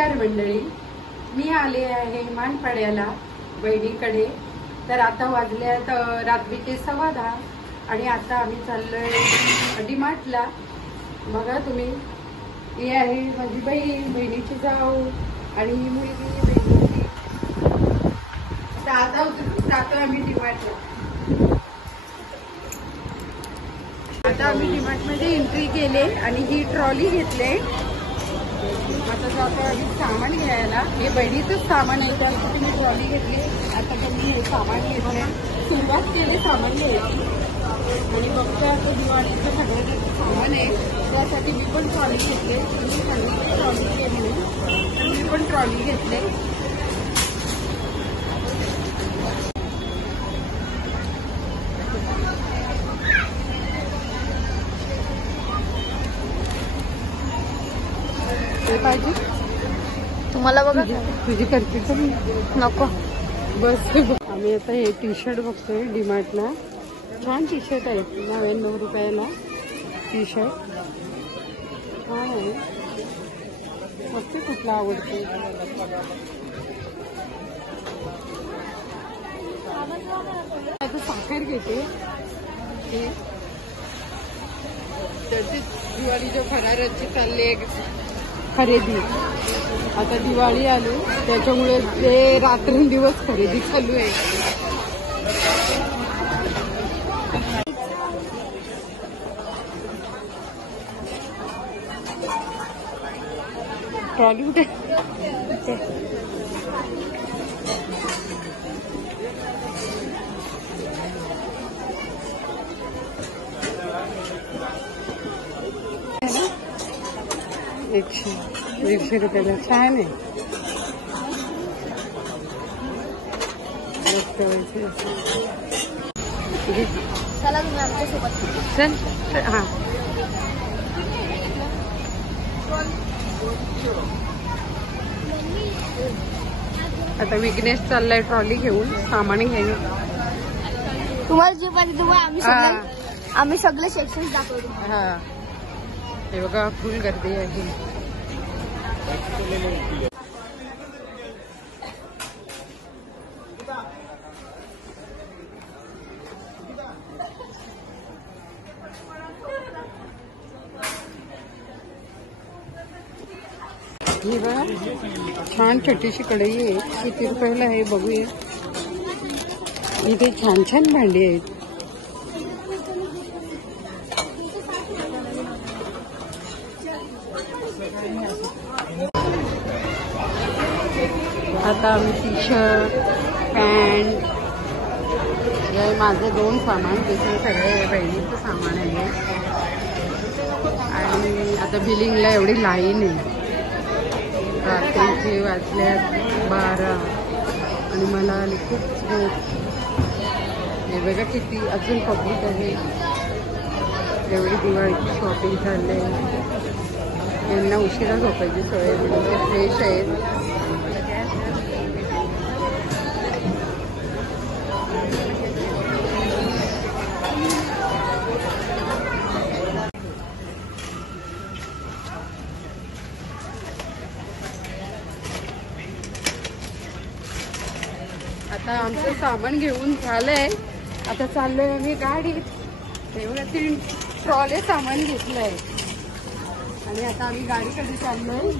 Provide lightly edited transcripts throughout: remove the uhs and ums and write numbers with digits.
नमस्कार मंडळी, मी आले आहे मानपाड्याला बहिणीकडे। तर आता वाजल्यात रात्रीचे 10:15 आणि आता आम्ही चाललोय डीमार्टला। बघा तुम्ही, ही आहे माझी बहीण, बहिणीची जाऊ आणि ही मुलगी बहिणीची। आता जातो आम्ही डीमार्टला। आता आम्ही डीमार्ट मध्ये एंट्री केले आणि ही ट्रॉली घेतले। आता जातो आम्ही सामान घ्यायला। हे बहिणीचंच सामान आहे, त्यासाठी मी ट्रॉली घेतली। आता त्यांनी हे सामान घेतले, सुरुवात केली सामान घ्यायची आणि बघते आता दिवाळीचं सगळं सामान आहे, त्यासाठी मी पण ट्रॉली घेतले। मी सांगितली ट्रॉली केली तर मी पण ट्रॉली घेतले। पाहिजे तुम्हाला बघा, तुझी करते तर नको बस। आम्ही आता हे टी शर्ट बघतोय डीमार्टला। छान टी शर्ट आहे, 99 रुपयाला टी शर्ट छान आहे। मस्त, कुठला आवडते? आता साखर घेते, त्याची दिवाळीच्या फराराची चालली आहे खरेदी। आता दिवाळी आली त्याच्यामुळे ते रात्रंदिवस खरेदी चालू आहे। ट्रॉली कुठे? एकशे रुपयाला छान आहे। चला तुम्ही आमच्यासोबत चल। हा, आता विघ्नेश चाललाय ट्रॉली घेऊन सामान घ्यायला। तुम्हाला जे पाहिजे तुम्हाला आम्ही सगळे सेक्शन दाखवतो। हा, हे बघा फुल गर्दी आहे। हे बघा, छान छोटीशी कढई आहे, किती रुपयाला आहे बघूया। इथे छान छान भांडी आहेत। आता आम्ही टी शर्ट, पॅन्ट, हे माझं 2 सामान, त्याचे सगळे बहिणीचं सामान आहे। आणि आता बिलिंगला एवढी लाईन आहे। रात्रीचे वाजल्यात 12 आणि मला आली खूप झोप। हे बघा किती अजून पब्लिक आहे। एवढी दिवाळीची शॉपिंग चालली आहे। यांना उशिरा झोपायची सवय म्हणून ते फ्रेश आहेत। आता आमचं सामान घेऊन झालंय, आता चाललोय आम्ही गाडीत। एवढं 3 ट्रॉले सामान घेतलंय आणि आता आम्ही गाडीकडे चाललोय।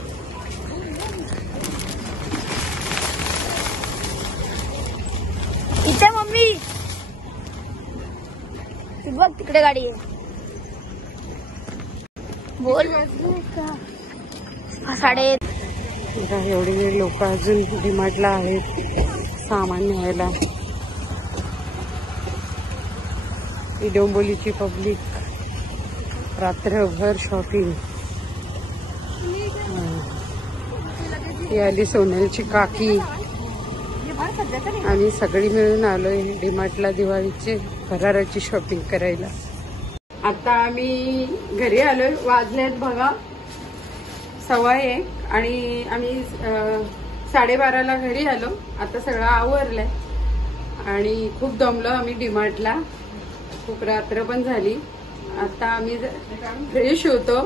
इथे मम्मी बघ, तिकडे गाडी आहे। बोल का 8:30। एवढे लोक अजून डीमार्टला आहेत सामान न्यायला। ही डोंबिवलीची पब्लिक रात्रभर शॉपिंग। ही आली सोनलची काकी। आम्ही सगळी मिळून आलोय डीमार्टला दिवाळीची फराराची शॉपिंग करायला। आता आम्ही घरी आलोय, वाजल्यात बघा 1:15 आणि आम्ही 12:30ला घरी आलो। आता सगळं आवरलंय आणि खूप दमलो आम्ही डीमार्टला, खूप रात्र पण झाली। आता आम्ही फ्रेश होतो।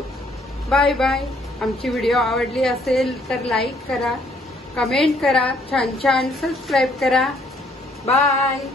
Bye bye. आमची व्हिडिओ आवडली असेल तर लाईक करा, कमेंट करा, छान छान सबस्क्राईब करा. बाय.